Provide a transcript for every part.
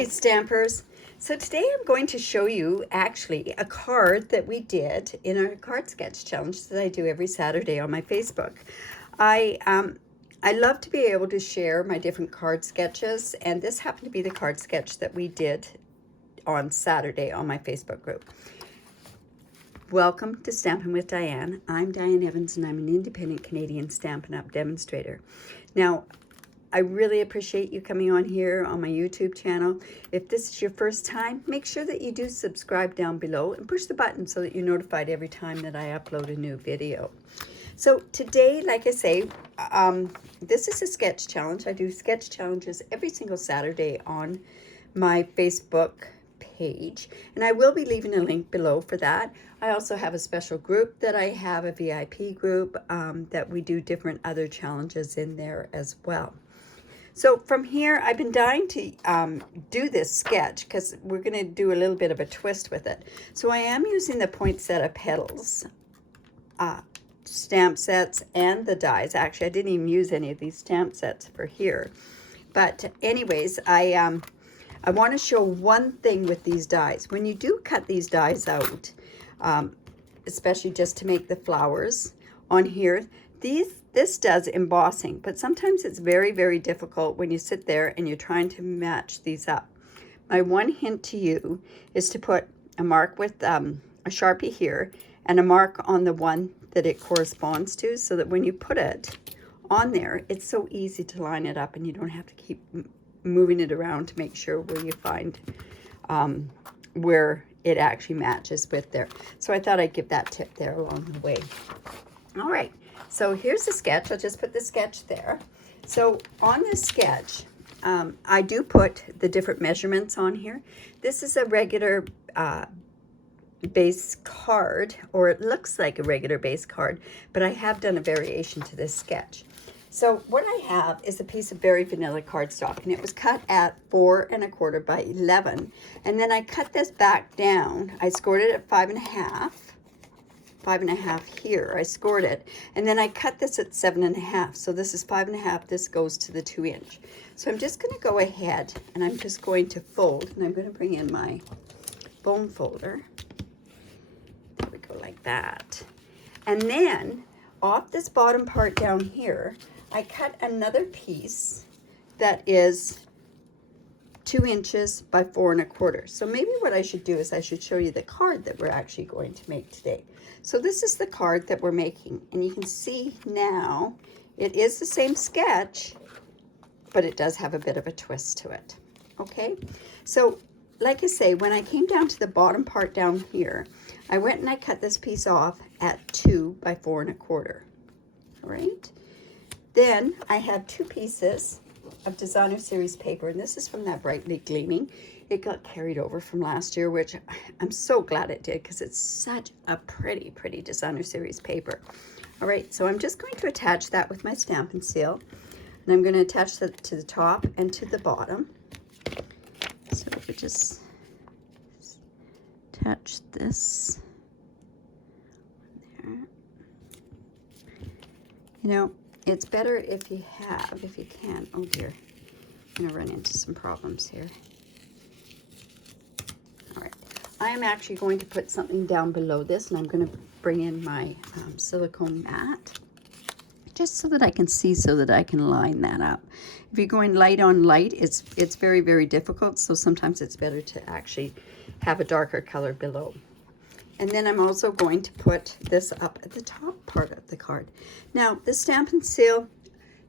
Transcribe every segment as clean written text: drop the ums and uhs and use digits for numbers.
Hi Stampers! So today I'm going to show you actually a card that we did in our card sketch challenge that I do every Saturday on my Facebook. I love to be able to share my different card sketches, and this happened to be the card sketch that we did on Saturday on my Facebook group. Welcome to Stampin' with Diane. I'm Diane Evans and I'm an independent Canadian Stampin' Up Demonstrator. Now, I really appreciate you coming on here on my YouTube channel. If this is your first time, make sure that you do subscribe down below and push the button so that you're notified every time that I upload a new video. So today, like I say, this is a sketch challenge. I do sketch challenges every single Saturday on my Facebook page, and I will be leaving a link below for that. I also have a special group that I have, a VIP group, that we do different other challenges in there as well. So from here, I've been dying to do this sketch because we're going to do a little bit of a twist with it. So I am using the poinsettia petals stamp sets and the dies. Actually, I didn't even use any of these stamp sets for here. But anyways, I want to show one thing with these dies. When you do cut these dies out, especially just to make the flowers on here, this does embossing, but sometimes it's very, very difficult when you sit there and you're trying to match these up. My one hint to you is to put a mark with a Sharpie here and a mark on the one that it corresponds to, so that when you put it on there, it's so easy to line it up and you don't have to keep moving it around to make sure where you find where it actually matches with there. So I thought I'd give that tip there along the way. All right. So here's the sketch. I'll just put the sketch there. So on this sketch, I do put the different measurements on here. This is a regular base card, or it looks like a regular base card, but I have done a variation to this sketch. So what I have is a piece of very vanilla cardstock, and it was cut at 4 1/4 by 11. And then I cut this back down. I scored it at 5 1/2. 5 1/2 here. I scored it, and then I cut this at 7 1/2. So this is 5 1/2. This goes to the 2 inch. So I'm just going to go ahead and I'm just going to fold, and I'm going to bring in my bone folder. There we go, like that. And then off this bottom part down here, I cut another piece that is 2 inches by 4 1/4. So maybe what I should do is I should show you the card that we're actually going to make today. So this is the card that we're making, and you can see now it is the same sketch, but it does have a bit of a twist to it. Okay, so like I say, when I came down to the bottom part down here, I went and I cut this piece off at 2 by 4 1/4. All right, then I have 2 pieces of designer series paper, and this is from that Brightly Gleaming. It got carried over from last year, which I'm so glad it did because it's such a pretty designer series paper. All right, so I'm just going to attach that with my Stampin' Seal, and I'm going to attach that to the top and to the bottom. So we just attach this there. You know, it's better if you can. Oh dear, I'm gonna run into some problems here. All right, I am actually going to put something down below this, and I'm going to bring in my silicone mat, just so that I can see, so that I can line that up. If you're going light on light, it's very difficult, so sometimes it's better to actually have a darker color below. And then I'm also going to put this up at the top part of the card. Now, the Stampin' Seal,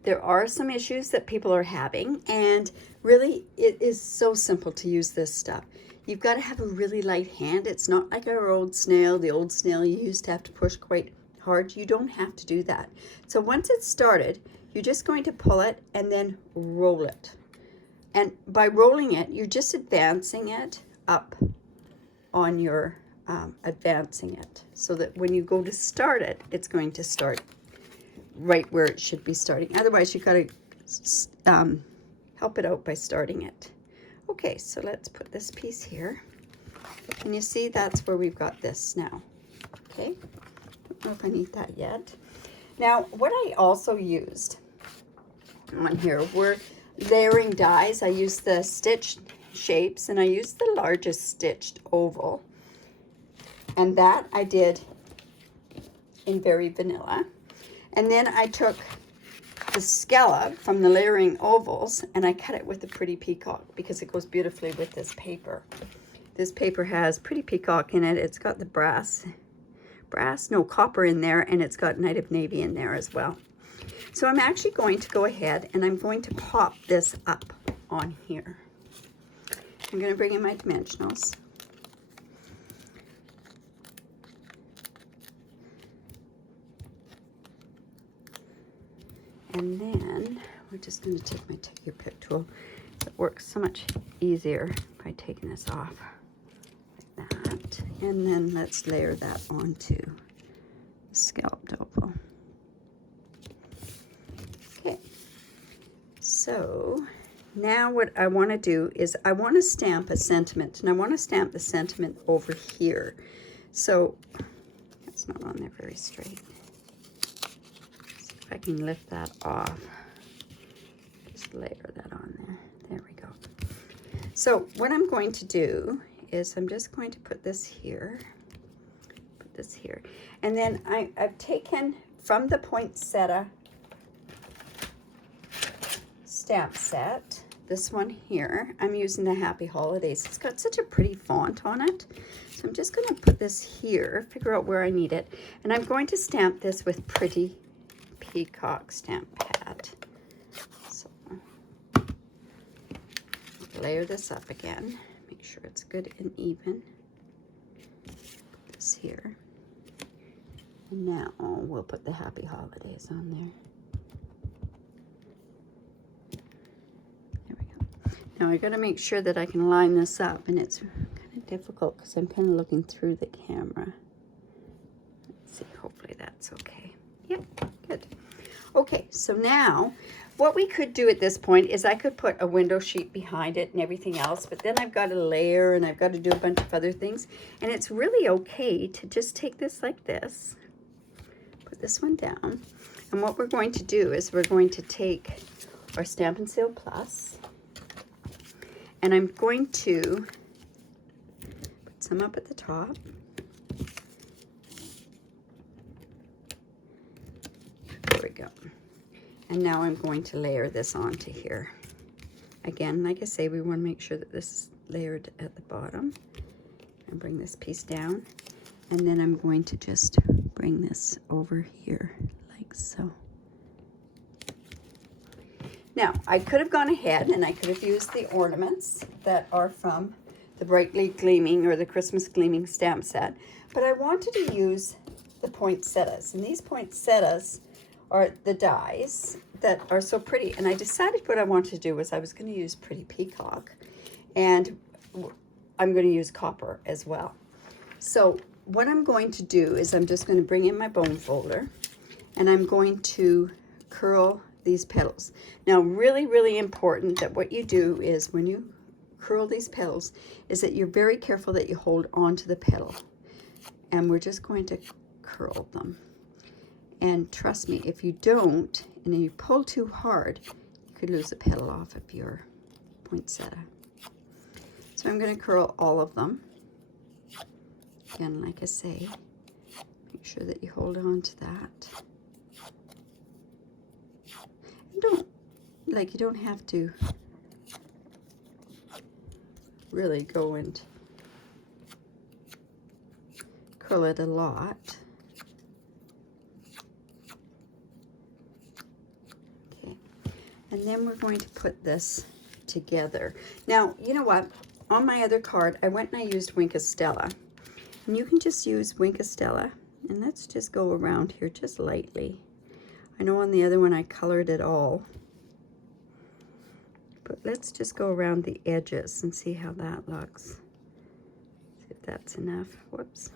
there are some issues that people are having, and really it is so simple to use this stuff. You've got to have a really light hand. It's not like our old snail, the old snail you used to have to push quite hard. You don't have to do that. So once it's started, you're just going to pull it and then roll it. And by rolling it, you're just advancing it up on your advancing it, so that when you go to start it, it's going to start right where it should be starting. Otherwise, you've got to help it out by starting it. Okay, so let's put this piece here. And you see that's where we've got this now. Okay, don't know if I need that yet. Now, what I also used on here were layering dies. I used the Stitch shapes, and I used the largest stitched oval. And that I did in Very Vanilla. And then I took the scallop from the layering ovals and I cut it with a Pretty Peacock because it goes beautifully with this paper. This paper has Pretty Peacock in it. It's got the copper in there, and it's got Night of Navy in there as well. So I'm actually going to go ahead and I'm going to pop this up on here. I'm going to bring in my dimensionals. And then we're just going to take my Take Your Pick tool. It works so much easier by taking this off like that. And then let's layer that onto the scalloped oval. Okay, so now what I want to do is I want to stamp a sentiment, and I want to stamp the sentiment over here. So that's not on there very straight. I can lift that off. Just layer that on there. There we go. So what I'm going to do is I'm just going to put this here. Put this here. And then I've taken from the poinsettia stamp set, this one here. I'm using the Happy Holidays. It's got such a pretty font on it. So I'm just going to put this here, figure out where I need it. And I'm going to stamp this with Pretty Peacock stamp pad. So layer this up again, make sure it's good and even. Put this here, and now we'll put the Happy Holidays on there. There we go. Now I got to make sure that I can line this up, and it's kind of difficult because I'm kind of looking through the camera. Let's see, hopefully that's okay. Yep, good. Okay, so now what we could do at this point is I could put a window sheet behind it and everything else, but then I've got to layer and I've got to do a bunch of other things. And it's really okay to just take this like this, put this one down. And what we're going to do is we're going to take our Stampin' Seal Plus, and I'm going to put some up at the top. There we go. And now I'm going to layer this onto here. Again, like I say, we want to make sure that this is layered at the bottom. And bring this piece down. And then I'm going to just bring this over here like so. Now, I could have gone ahead and I could have used the ornaments that are from the Brightly Gleaming or the Christmas Gleaming stamp set. But I wanted to use the poinsettias. And these poinsettias are the dies that are so pretty. And I decided what I wanted to do was I was going to use Pretty Peacock, and I'm going to use copper as well. So what I'm going to do is I'm just going to bring in my bone folder, and I'm going to curl these petals. Now, really, really important that what you do is when you curl these petals is that you're very careful that you hold on to the petal. And we're just going to curl them. And trust me, if you don't, and you pull too hard, you could lose a petal off of your poinsettia. So I'm going to curl all of them. Again, like I say, make sure that you hold on to that. And you don't have to really go and curl it a lot. And then we're going to put this together. Now, you know what? On my other card, I went and I used Wink of Stella. And you can just use Wink of Stella. And let's just go around here just lightly. I know on the other one I colored it all. But let's just go around the edges and see how that looks. See if that's enough. Whoops.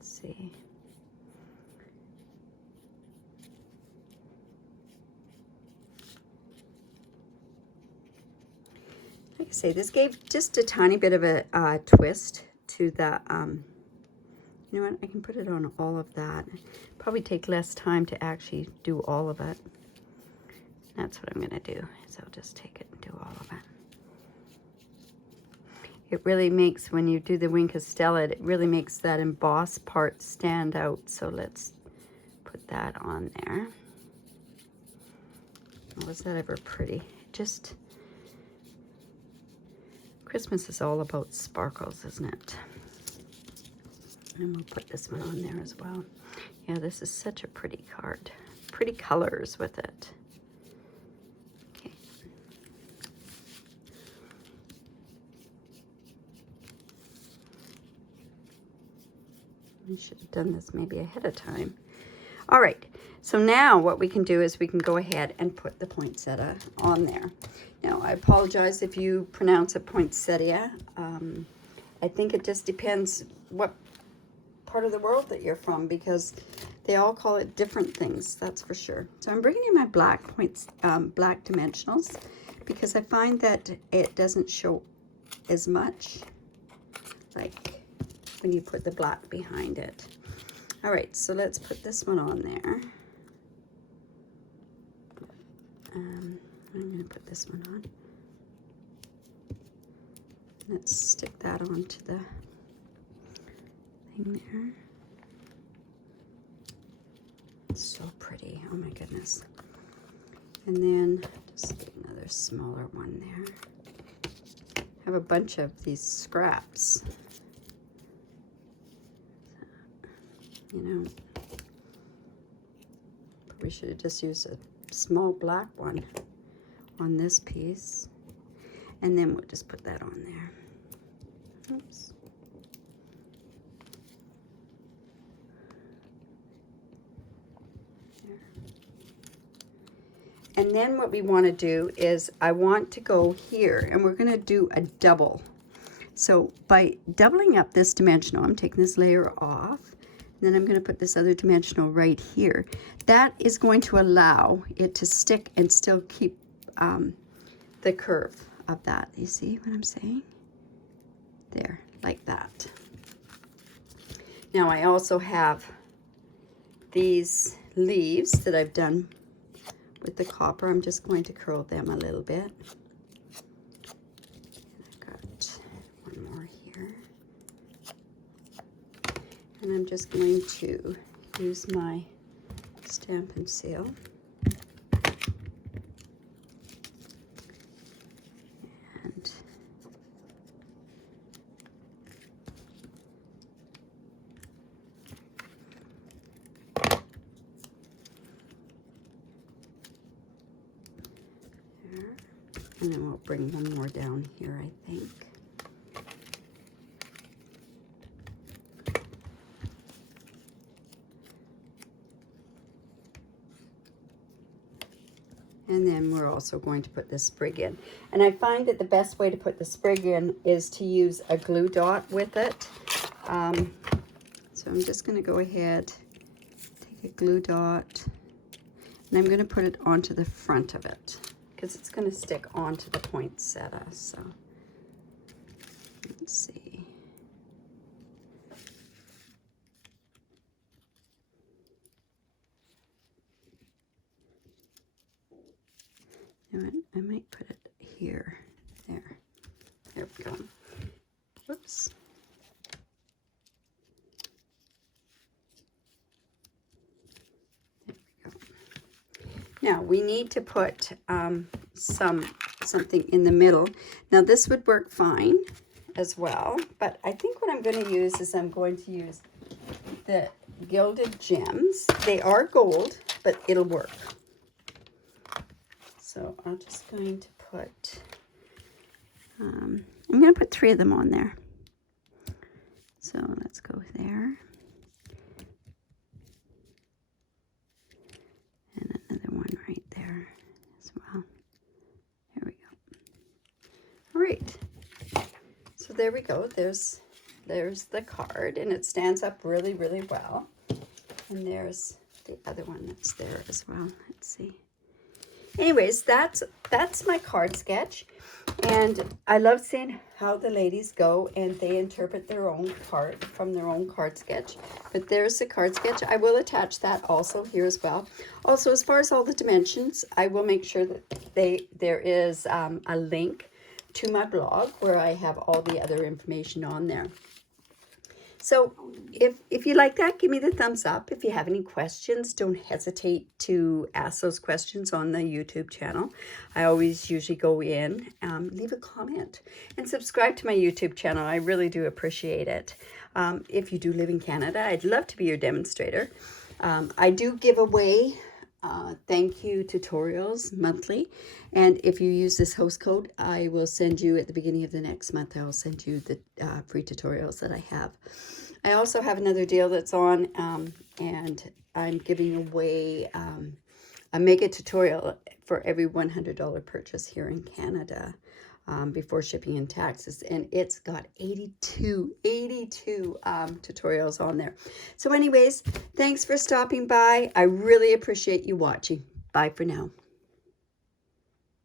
See. Like I say, this gave just a tiny bit of a twist to the You know what? I can put it on all of that. Probably take less time to actually do all of it. That's what I'm going to do. So I'll just take it and do all of it. It really makes, when you do the Wink of Stella, it really makes that embossed part stand out. So let's put that on there. Oh, was that ever pretty? Just, Christmas is all about sparkles, isn't it? And we'll put this one on there as well. Yeah, this is such a pretty card. Pretty colors with it. Okay. I should have done this maybe ahead of time. All right, so now what we can do is we can go ahead and put the poinsettia on there. Now, I apologize if you pronounce it poinsettia. I think it just depends what part of the world that you're from, because they all call it different things, that's for sure. So I'm bringing in my black dimensionals, because I find that it doesn't show as much, like when you put the black behind it. All right, so let's put this one on there. I'm going to put this one on. Let's stick that onto the thing there. It's so pretty. Oh my goodness. And then just get another smaller one there. I have a bunch of these scraps. You know, probably should have just used a small black one on this piece. And then we'll just put that on there. Oops. There. And then what we want to do is I want to go here, and we're going to do a double. So by doubling up this dimensional, I'm taking this layer off. Then I'm going to put this other dimensional right here. That is going to allow it to stick and still keep the curve of that. You see what I'm saying? There, like that. Now I also have these leaves that I've done with the copper. I'm just going to curl them a little bit. I've got one more here. And I'm just going to use my Stampin' Seal. And then we'll bring one more down here, I think. And then we're also going to put this sprig in. And I find that the best way to put the sprig in is to use a glue dot with it. So I'm just going to go ahead, take a glue dot, and I'm going to put it onto the front of it, because it's going to stick onto the poinsettia. So let's see. You know what? I might put it here. There. There we go. Whoops. There we go. Now we need to put something in the middle. Now this would work fine as well, but I think what I'm going to use is I'm going to use the Gilded Gems. They are gold, but it'll work. So I'm just going to put, I'm going to put 3 of them on there. So let's go there. And another one right there as well. There we go. All right. So there we go. There's the card, and it stands up really, really well. And there's the other one that's there as well. Let's see. anyways, that's my card sketch. And I love seeing how the ladies go and they interpret their own card from their own card sketch. But there's the card sketch. I will attach that also here as well. Also, as far as all the dimensions, I will make sure that there is a link to my blog where I have all the other information on there. So if you like that, give me the thumbs up. If you have any questions, don't hesitate to ask those questions on the YouTube channel. I always usually go in, leave a comment, and subscribe to my YouTube channel. I really do appreciate it. If you do live in Canada, I'd love to be your demonstrator. I do give away thank you tutorials monthly, and if you use this host code, I will send you at the beginning of the next month, I will send you the free tutorials that I have. I also have another deal that's on, and I'm giving away a mega tutorial for every $100 purchase here in Canada before shipping and taxes, and it's got 82 tutorials on there. So anyways, thanks for stopping by. I really appreciate you watching. Bye for now.